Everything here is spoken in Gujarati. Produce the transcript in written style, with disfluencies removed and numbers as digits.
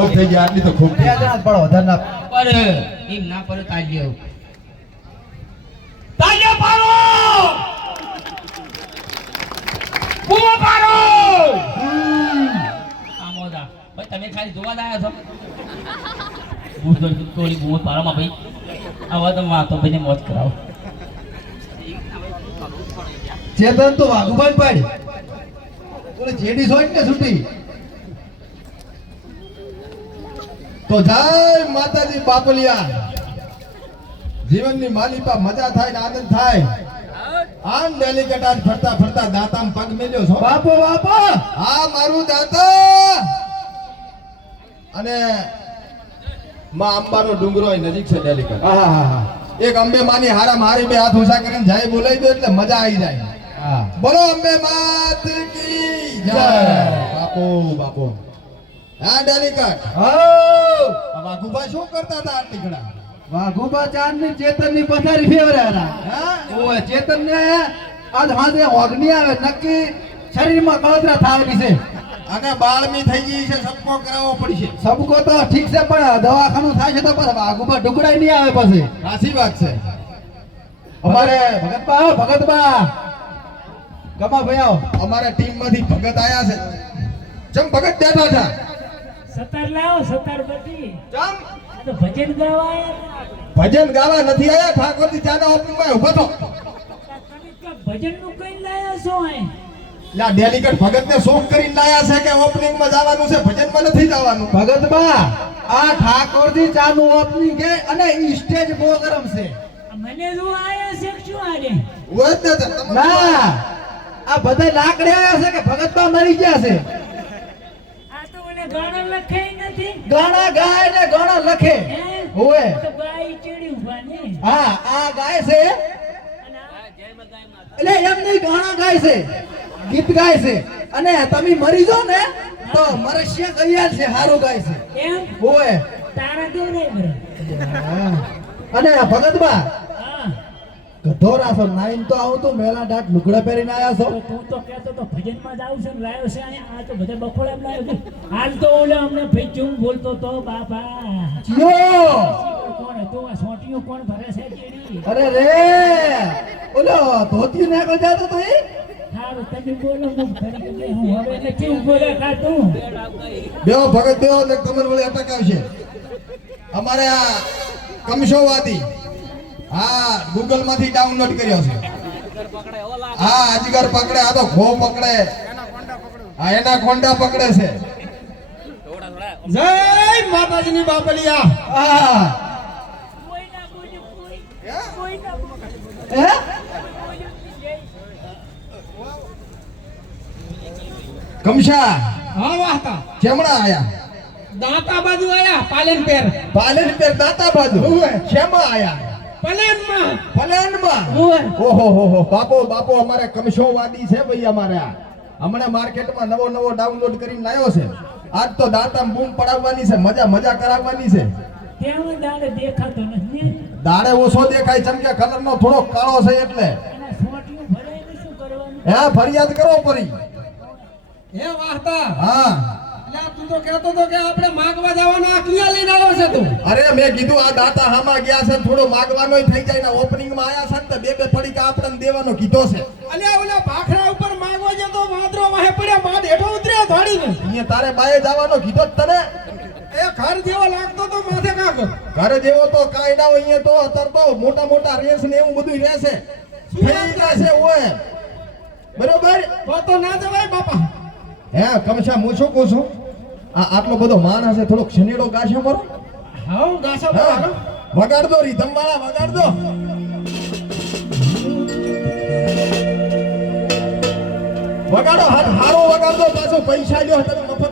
ખૂબ થઈ ગયા આટલી તો ખૂબ થઈ બે જણા જ પડો વધારે ના પર એમ ના પર તાલ્યો તાલ્યો પાડો બૂમો પાડો આમોદા ભાઈ તમે ખાલી જોવા જ આવ્યા છો બૂમો તોડી બૂમો પાડોમાં ભાઈ આવા તો વાતો ભાઈને મોજ કરાવો ચેતન તો વાઘુબાઈ પાડી ઓલે જેડી સોઈટ ને છૂટી તો જય માતાજી બાપલિયા જીવનની માલિપા મજા થાય ને આનંદ થાય આમ ડેલિકેટ આજ ફરતા ફરતા દાતામ પગ મેલ્યો છો બાપો બાપો આ મારું દાતા અને માં અંબાનો ડુંગરો નજીક છે ડેલિકેટ હા એક અંબે માની હારામ હારી બે હાથ ઊંચા કરીને જાય બોલાવી દો એટલે મજા આવી જાય હા બોલો અંબે માત કી જય બાપો બાપો હા ડેલિકેટ હો વાઘુબા શું કરતા હતા આટલી ઘડા વાઘુબા ચાંદ ની ચેતન ની પથારી ફેવરારા હા ઓય ચેતન ને આજ હાથે ઓગની આવે નક્કી શરીરમાં કળતરા થાવની છે અને બાળમી થઈ ગઈ છે સબકો કરાવવો પડશે સબકો તો ઠીક છે પણ દવાખાનું થાય છે તો પછી વાઘુબા ઢુકડાઈ નહીં આવે પછી સાચી વાત છે અમારે ભગતબા કમા ભાઈ આવો અમારા ટીમ માંથી ભગત આયા છે ચમ ભગત બેઠા હતા સતાર લાવો સતાર બધી ચમ આ તો ભજન ગાવા આયા ભજન ગાવા નથી આયા ઠાકોરજી ચાના ઓપનિંગમાં ઉભો થો ભજન નું કઈ લાયા છો અહીં લા ડેલિકેટ ભગત ને શોખ કરીને લાયા છે કે ઓપનિંગ માં જવાનું છે ભજન માં નથી જવાનું ભગતબા આ ઠાકોરજી ચાનું ઓપનિંગ છે અને સ્ટેજ પ્રોગ્રામ છે મને જો આયા છે કે શું આને ઓય જ ને તમે ના આ બધા લાકડે આવ્યા છે કે ભગતબા મરી ગયા છે આ તો મને ગાણા લખાઈ નથી ગાણા ગાય ને ગાણા લખે હે ઓય તો ગાય ચડી ઉભા ને હા આ ગાય છે અને આ એટલે એમ નહીં ગાણા ગાય છે ગીત ગાય છે અને તમે મરી જાઓ ને તો મરસ્ય કૈયાર છે હારું ગાય છે એમ ઓય તારા દો રે બરો અને ભગતબા હા ગધોરા છો નાઈન તો આવું તો મેલા ડાટ લુગડા પહેરીને આયા છો તો તું તો કહેતો તો ભજન માં જાવ છે ને લાયો છે અહીંયા આ તો બધા બખોડા લાયો છે હાલ તો ઓલે અમને ભાઈ કેવું બોલતો તો બાપા જીઓ કોણ હતું આ સોટીઓ કોણ ભરે છે જેડી અરે રે ઓલો ધોતી ને આગળ જાતો તો એ સારું તમે બોલો હું ફરી કે હું હવે ને કેવું બોલે કા તું બેઓ ભગત બેઓ ને કમર વળે અટક આવશે અમારે આ કમશોવાદી હા ગૂગલ માંથી ડાઉનલોડ કર્યો છે હા અજગર પકડે આ તો ઘો પકડે હા એના કોંડા પકડે છે જય માતાજીની બાપલિયા આ કોઈ ના કોઈ ના હે કમશા હા વાહતા ચેમણા આયા દાંતા બાજુ આયા પાલેન પેર પાલેન પેર દાતા બાજુ શેમાં આયા પલેનમાં ફલેનમાં ઓહો હો હો બાપો બાપો અમારે કમશોવાદી છે ભાઈ અમારે આ હમણાં માર્કેટમાં નવો નવો ડાઉનલોડ કરીને લાવ્યો છે આજ તો દાંતામ બૂમ પડાવવાની છે મજા મજા કરાવવાની છે ત્યાં દાડે દેખાતો નથી દાડે ઓછો દેખાય ચમ કે કલર નો થોડો કાળો છે એટલે અને સોટીઓ ભરે ને શું કરવાનું હે ફરિયાદ કરો પરી હે વાહતા હા એટલે તું તો કહેતો તો કે આપણે માગવા જવાના આ ક્યાં લઈને આવ્યો છે તું અરે મેં કીધું આ દાતા હામાં ગયા છે થોડો માગવાનોય થઈ જાય ને ઓપનિંગ માં આયા છે ને તો બે બે ફડીકા આપણને દેવાનો કીધો છે અલ્યા ઓલા ભાખરા ઉપર માગવા જતો તો વાંદરો વાહે પડ્યા માદ હેઠો ઉતર્યો ધોડીને અહીંયા તારે બાએ જવાનો કીધો જ તને એ ઘર જેવો લાગતો તો માથે કાક ઘરે જેવો તો કાંઈ ના હોય અહીંયા તો અત્યારે તો મોટા મોટા રેસ ને એવું બધું રહેશે થઈ જશે ઓય બરોબર તો ના જવાય બાપા હે કમશા હું શું કહું છું આ આટલો બધો માન હશે થોડોક શનેડો ગાશે મારો હાઉ ગાસો હા, વગાડદો રીધમ વાળા વગાડદો વગાડો હારો વગાડદો પાછો પૈસા લ્યો તમે મફત